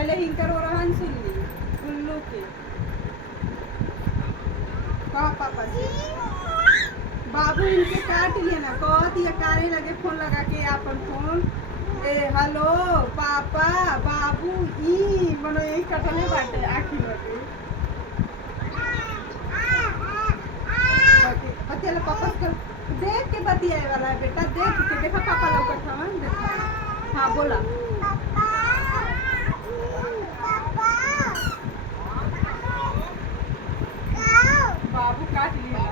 पहले हिंकर और रहन सुन ली उल्लू के कहा पापा जी बाबू इनके काट लिए ना कहत ये कारे लगे फोन लगा के अपन फोन ए हेलो पापा बाबू ई मनो यही कटले बाटे आखिर बाटे बतिया पापा कर देख के बतियाए वाला है बेटा देख के देखा पापा लौकत हवन देखा हाँ बोला बाबू काट लिया